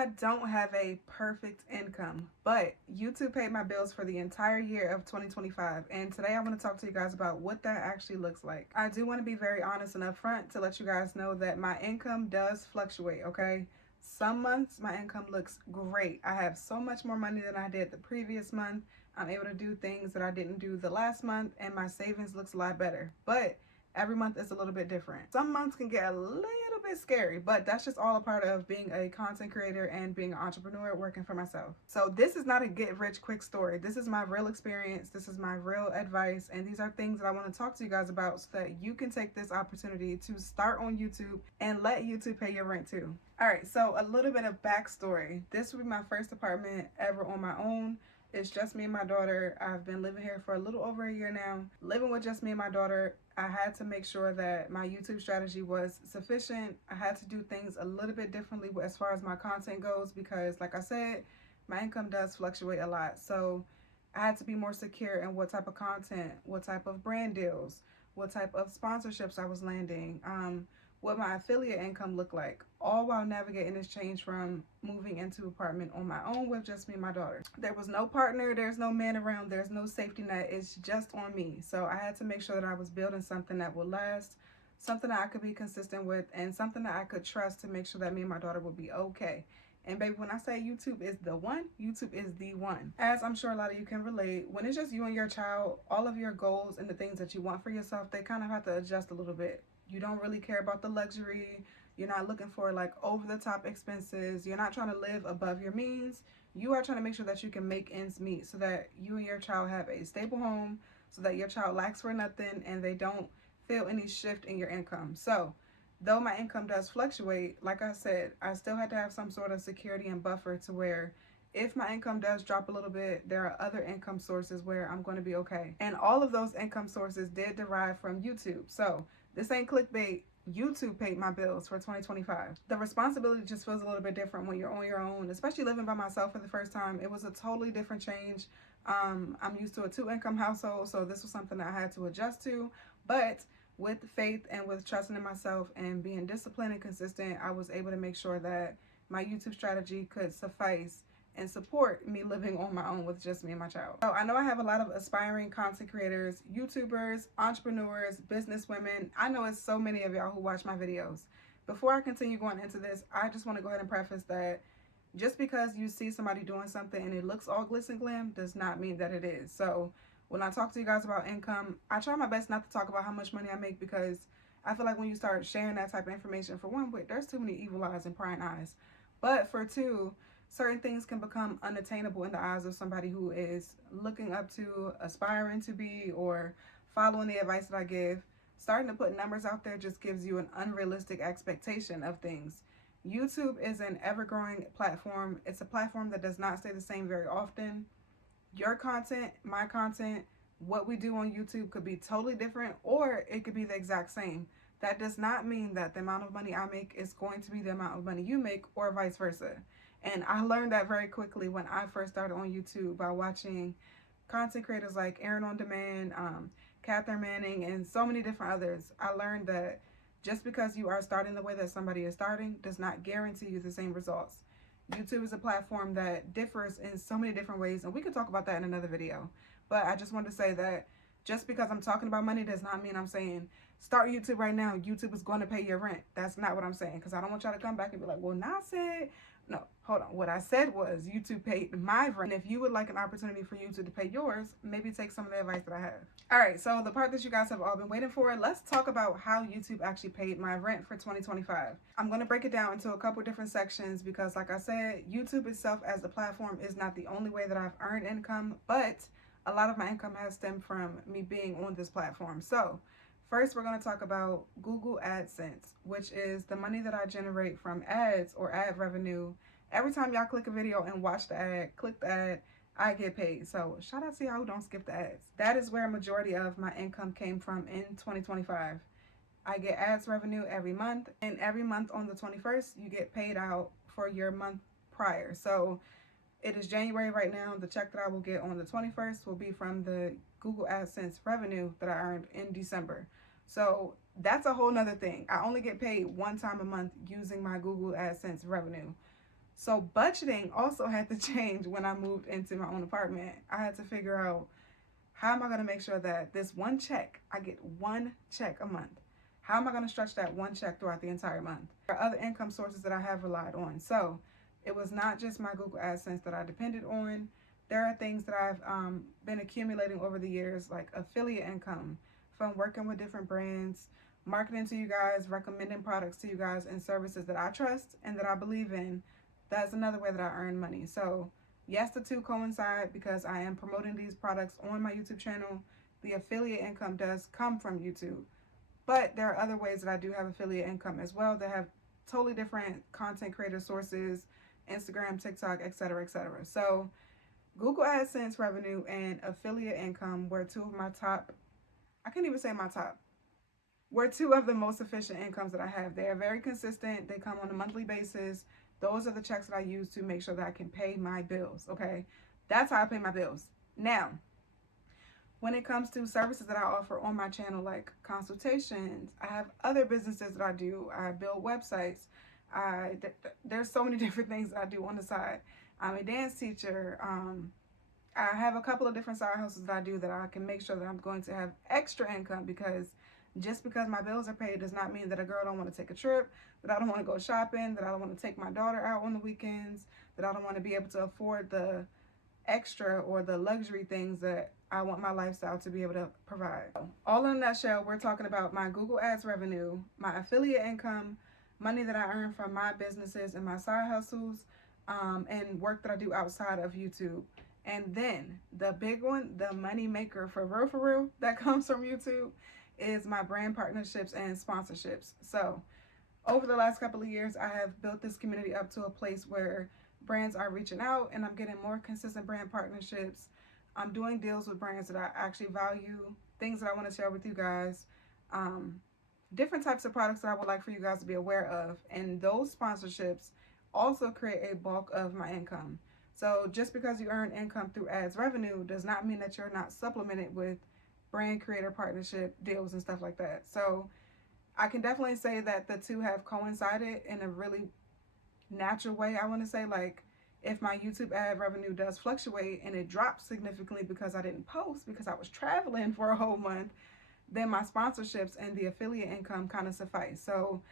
I don't have a perfect income, but YouTube paid my bills for the entire year of 2025. And today I want to talk to you guys about what that actually looks like. I do want to be very honest and upfront to let you guys know that my income does fluctuate, okay? Some months my income looks great. I have so much more money than I did the previous month. I'm able to do things that I didn't do the last month, and my savings looks a lot better. But every month is a little bit different. Some months can get a little bit scary, but that's just all a part of being a content creator and being an entrepreneur working for myself. So this is not a get rich quick story. This is my real experience. This is my real advice. And these are things that I want to talk to you guys about so that you can take this opportunity to start on YouTube and let YouTube pay your rent too. All right, so a little bit of backstory. This will be my first apartment ever on my own. It's just me and my daughter. I've been living here for a little over a year now. Living with just me and my daughter, I had to make sure that my YouTube strategy was sufficient. I had to do things a little bit differently as far as my content goes because, like I said, my income does fluctuate a lot. So I had to be more secure in what type of content, what type of brand deals, what type of sponsorships I was landing, what my affiliate income looked like, all while navigating this change from moving into an apartment on my own with just me and my daughter. There was no partner, there's no man around, there's no safety net, it's just on me. So I had to make sure that I was building something that would last, something that I could be consistent with, and something that I could trust to make sure that me and my daughter would be okay. And baby, when I say YouTube is the one, YouTube is the one. As I'm sure a lot of you can relate, when it's just you and your child, all of your goals and the things that you want for yourself, they kind of have to adjust a little bit. You don't really care about the luxury. You're not looking for like over the top expenses. You're not trying to live above your means. You are trying to make sure that you can make ends meet so that you and your child have a stable home, so that your child lacks for nothing and they don't feel any shift in your income. So though my income does fluctuate, like I said, I still had to have some sort of security and buffer to where if my income does drop a little bit, there are other income sources where I'm going to be okay. And all of those income sources did derive from YouTube. So this ain't clickbait. YouTube paid my bills for 2025. The responsibility just feels a little bit different when you're on your own, especially living by myself for the first time. It was a totally different change. I'm used to a 2-income household, so this was something that I had to adjust to. But with faith and with trusting in myself and being disciplined and consistent, I was able to make sure that my YouTube strategy could suffice and support me living on my own with just me and my child. So I know I have a lot of aspiring content creators, YouTubers, entrepreneurs, business women. I know it's so many of y'all who watch my videos. Before I continue going into this, I just want to go ahead and preface that just because you see somebody doing something and it looks all glitz and glam does not mean that it is. So when I talk to you guys about income, I try my best not to talk about how much money I make because I feel like when you start sharing that type of information, for one, there's too many evil eyes and prying eyes. But for two, certain things can become unattainable in the eyes of somebody who is looking up to, aspiring to be, or following the advice that I give. Starting to put numbers out there just gives you an unrealistic expectation of things. YouTube is an ever-growing platform. It's a platform that does not stay the same very often. Your content, my content, what we do on YouTube could be totally different, or it could be the exact same. That does not mean that the amount of money I make is going to be the amount of money you make, or vice versa. And I learned that very quickly when I first started on YouTube by watching content creators like Aaron on Demand, Catherine Manning, and so many different others. I learned that just because you are starting the way that somebody is starting does not guarantee you the same results. YouTube is a platform that differs in so many different ways, and we could talk about that in another video. But I just wanted to say that just because I'm talking about money does not mean I'm saying start YouTube right now. YouTube is going to pay your rent. That's not what I'm saying, because I don't want y'all to come back and be like, well, I said. No, hold on. What I said was YouTube paid my rent. And if you would like an opportunity for YouTube to pay yours, maybe take some of the advice that I have. All right, so the part that you guys have all been waiting for, let's talk about how YouTube actually paid my rent for 2025. I'm going to break it down into a couple different sections because, like I said, YouTube itself as the platform is not the only way that I've earned income, but a lot of my income has stemmed from me being on this platform. So first, we're going to talk about Google AdSense, which is the money that I generate from ads or ad revenue. Every time y'all click a video and watch the ad, click the ad, I get paid. So shout out to y'all who don't skip the ads. That is where a majority of my income came from in 2025. I get ads revenue every month, and every month on the 21st, you get paid out for your month prior. So it is January right now. The check that I will get on the 21st will be from the Google AdSense revenue that I earned in December. So that's a whole nother thing. I only get paid one time a month using my Google AdSense revenue. So budgeting also had to change when I moved into my own apartment. I had to figure out, how am I going to make sure that this one check, I get one check a month? How am I going to stretch that one check throughout the entire month? There are other income sources that I have relied on. So it was not just my Google AdSense that I depended on. There are things that I've been accumulating over the years, like affiliate income from working with different brands, marketing to you guys, recommending products to you guys and services that I trust and that I believe in. That's another way that I earn money. So yes, the two coincide because I am promoting these products on my YouTube channel. The affiliate income does come from YouTube, but there are other ways that I do have affiliate income as well that have totally different content creator sources, Instagram, TikTok, etc., etc. So Google AdSense revenue and affiliate income were two of my top, I can't even say my top, were two of the most efficient incomes that I have. They are very consistent. They come on a monthly basis. Those are the checks that I use to make sure that I can pay my bills, okay? That's how I pay my bills. Now, when it comes to services that I offer on my channel, like consultations, I have other businesses that I do. I build websites. There's so many different things that I do on the side. I'm a dance teacher. I have a couple of different side hustles that I do that I can make sure that I'm going to have extra income, because just because my bills are paid does not mean that a girl don't want to take a trip, that I don't want to go shopping, that I don't want to take my daughter out on the weekends, that I don't want to be able to afford the extra or the luxury things that I want my lifestyle to be able to provide. All in a nutshell, we're talking about my Google Ads revenue, my affiliate income, money that I earn from my businesses and my side hustles, and work that I do outside of YouTube. And then the big one, the money maker for real, that comes from YouTube is my brand partnerships and sponsorships. So over the last couple of years, I have built this community up to a place where brands are reaching out and I'm getting more consistent brand partnerships. I'm doing deals with brands that I actually value, things that I want to share with you guys, different types of products that I would like for you guys to be aware of. And those sponsorships also create a bulk of my income. So just because you earn income through ads revenue does not mean that you're not supplemented with brand creator partnership deals and stuff like that. So I can definitely say that the two have coincided in a really natural way. I want to say, like, if my YouTube ad revenue does fluctuate and it drops significantly because I didn't post because I was traveling for a whole month, then my sponsorships and the affiliate income kind of suffice. So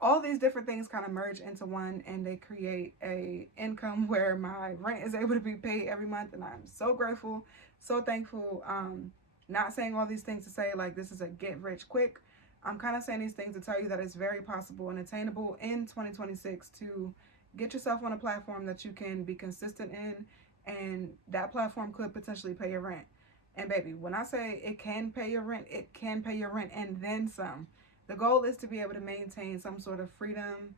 all these different things kind of merge into one and they create a income where my rent is able to be paid every month, and I'm so grateful, so thankful. Not saying all these things to say like this is a get rich quick. I'm kind of saying these things to tell you that it's very possible and attainable in 2026 to get yourself on a platform that you can be consistent in, and that platform could potentially pay your rent. And baby, when I say it can pay your rent, it can pay your rent and then some. The goal is to be able to maintain some sort of freedom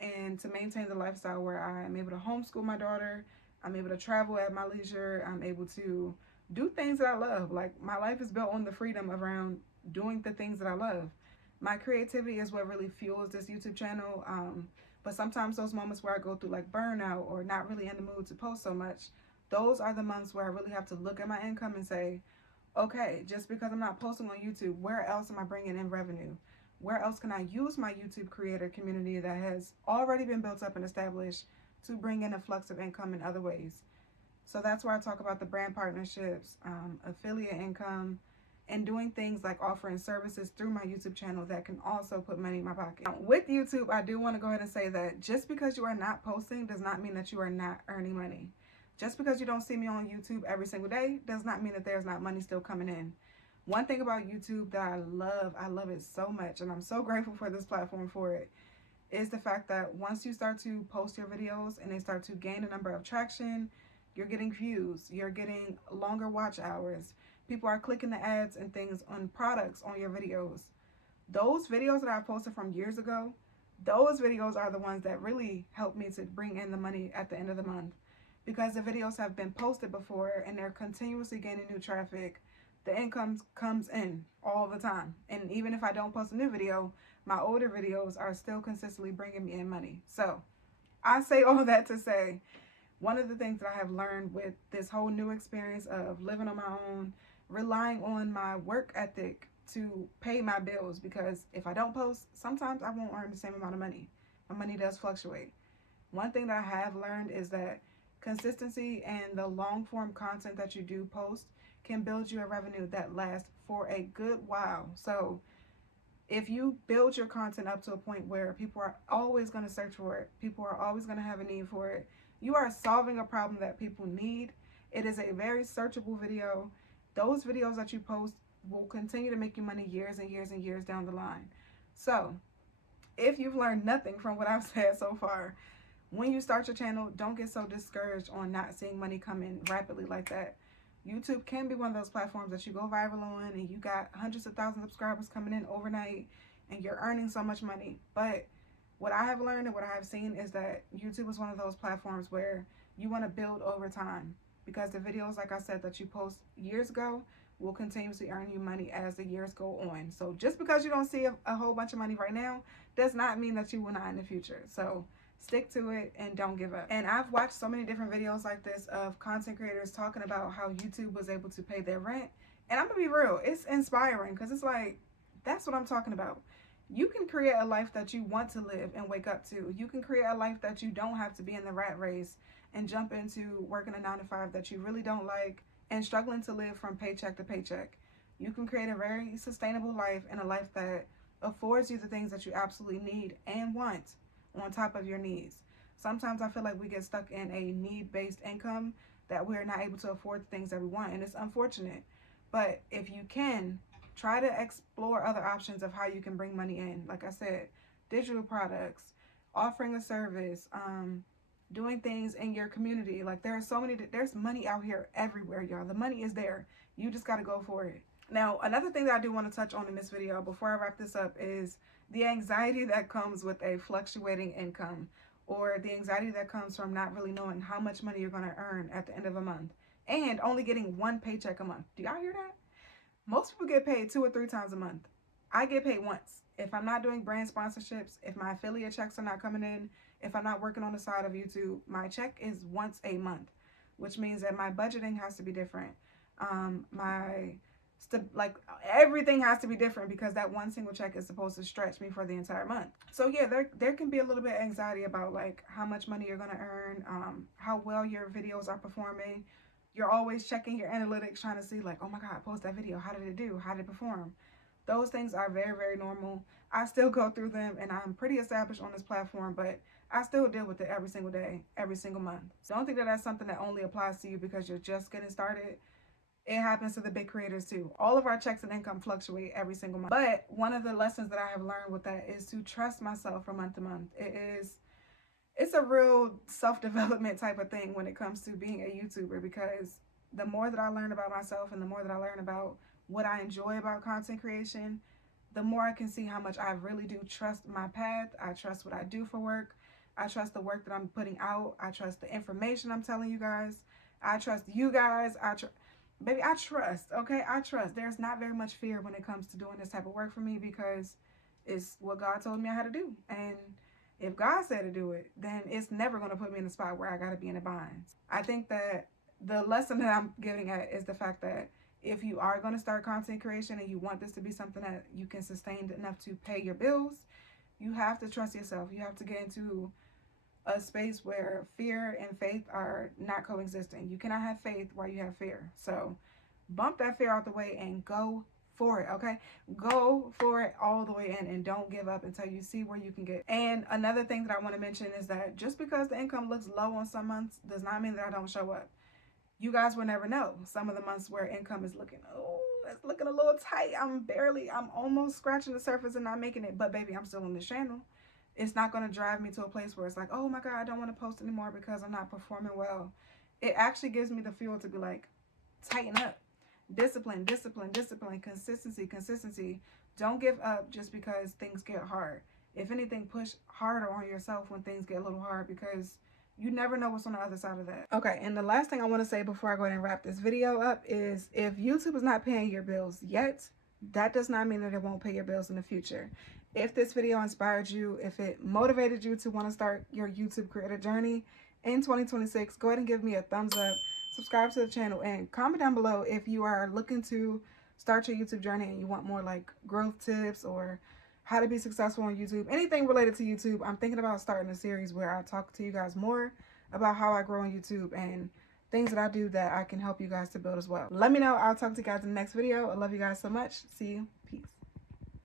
and to maintain the lifestyle where I'm able to homeschool my daughter, I'm able to travel at my leisure, I'm able to do things that I love. Like, my life is built on the freedom around doing the things that I love. My creativity is what really fuels this YouTube channel. But sometimes those moments where I go through like burnout or not really in the mood to post so much, those are the months where I really have to look at my income and say, okay, just because I'm not posting on YouTube, where else am I bringing in revenue? Where else can I use my YouTube creator community that has already been built up and established to bring in a flux of income in other ways? So that's why I talk about the brand partnerships, affiliate income, and doing things like offering services through my YouTube channel that can also put money in my pocket. Now, with YouTube, I do want to go ahead and say that just because you are not posting does not mean that you are not earning money. Just because you don't see me on YouTube every single day does not mean that there's not money still coming in. One thing about YouTube that I love it so much, and I'm so grateful for this platform for it, is the fact that once you start to post your videos and they start to gain a number of traction, you're getting views, you're getting longer watch hours, people are clicking the ads and things on products on your videos. Those videos that I posted from years ago, those videos are the ones that really help me to bring in the money at the end of the month, because the videos have been posted before and they're continuously gaining new traffic. The income comes in all the time. And even if I don't post a new video, my older videos are still consistently bringing me in money. So I say all that to say, one of the things that I have learned with this whole new experience of living on my own, relying on my work ethic to pay my bills, because if I don't post, sometimes I won't earn the same amount of money. My money does fluctuate. One thing that I have learned is that consistency and the long form content that you do post can build you a revenue that lasts for a good while. So if you build your content up to a point where people are always going to search for it, people are always going to have a need for it, you are solving a problem that people need. It is a very searchable video. Those videos that you post will continue to make you money years and years and years down the line. So if you've learned nothing from what I've said so far, when you start your channel, don't get so discouraged on not seeing money come in rapidly like that. YouTube can be one of those platforms that you go viral on and you got hundreds of thousands of subscribers coming in overnight and you're earning so much money. But what I have learned and what I have seen is that YouTube is one of those platforms where you want to build over time, because the videos, like I said, that you post years ago will continuously earn you money as the years go on. So just because you don't see a whole bunch of money right now does not mean that you will not in the future. So stick to it and don't give up. And I've watched so many different videos like this of content creators talking about how YouTube was able to pay their rent. And I'm gonna be real, it's inspiring, because it's like, that's what I'm talking about. You can create a life that you want to live and wake up to. You can create a life that you don't have to be in the rat race and jump into working a 9-to-5 that you really don't like and struggling to live from paycheck to paycheck. You can create a very sustainable life and a life that affords you the things that you absolutely need and want on top of your needs. Sometimes I feel like we get stuck in a need-based income that we're not able to afford the things that we want, and it's unfortunate. But if you can, try to explore other options of how you can bring money in. Like I said, digital products, offering a service, doing things in your community. Like there's money out here everywhere, y'all. The money is there. You just got to go for it. Now, another thing that I do want to touch on in this video before I wrap this up is the anxiety that comes with a fluctuating income, or the anxiety that comes from not really knowing how much money you're going to earn at the end of a month and only getting one paycheck a month. Do y'all hear that? Most people get paid 2 or 3 times a month. I get paid once. If I'm not doing brand sponsorships, if my affiliate checks are not coming in, if I'm not working on the side of YouTube, my check is once a month, which means that my budgeting has to be different. Like everything has to be different, because that one single check is supposed to stretch me for the entire month. So yeah, there can be a little bit of anxiety about like how much money you're going to earn, how well your videos are performing. You're always checking your analytics, trying to see like, oh my God, post that video. How did it do? How did it perform? Those things are very, very normal. I still go through them, and I'm pretty established on this platform, but I still deal with it every single day, every single month. So don't think that that's something that only applies to you because you're just getting started. It happens to the big creators too. All of our checks and income fluctuate every single month. But one of the lessons that I have learned with that is to trust myself from month to month. It's a real self-development type of thing when it comes to being a YouTuber, because the more that I learn about myself and the more that I learn about what I enjoy about content creation, the more I can see how much I really do trust my path. I trust what I do for work. I trust the work that I'm putting out. I trust the information I'm telling you guys. I trust you guys. Baby, I trust, okay? I trust. There's not very much fear when it comes to doing this type of work for me, because it's what God told me I had to do. And if God said to do it, then it's never going to put me in a spot where I got to be in a bind. I think that the lesson that I'm getting at is the fact that if you are going to start content creation and you want this to be something that you can sustain enough to pay your bills, you have to trust yourself. You have to get into a space where fear and faith are not coexisting. You cannot have faith while you have fear. So bump that fear out the way and go for it, okay? Go for it all the way in, and don't give up until you see where you can get. And another thing that I want to mention is that just because the income looks low on some months does not mean that I don't show up. You guys will never know. Some of the months where income is looking, it's looking a little tight. I'm almost scratching the surface and not making it. But baby, I'm still on this channel. It's not going to drive me to a place where it's like, oh my God, I don't want to post anymore because I'm not performing well. It actually gives me the fuel to be like, tighten up. Discipline, discipline, discipline, consistency, consistency. Don't give up just because things get hard. If anything, push harder on yourself when things get a little hard, because you never know what's on the other side of that. Okay, and the last thing I want to say before I go ahead and wrap this video up is, if YouTube is not paying your bills yet, that does not mean that it won't pay your bills in the future. If this video inspired you, if it motivated you to want to start your YouTube creator journey in 2026, go ahead and give me a thumbs up, subscribe to the channel, and comment down below if you are looking to start your YouTube journey and you want more like growth tips or how to be successful on YouTube, anything related to YouTube. I'm thinking about starting a series where I talk to you guys more about how I grow on YouTube and things that I do that I can help you guys to build as well. Let me know. I'll talk to you guys in the next video. I love you guys so much. See you. Peace.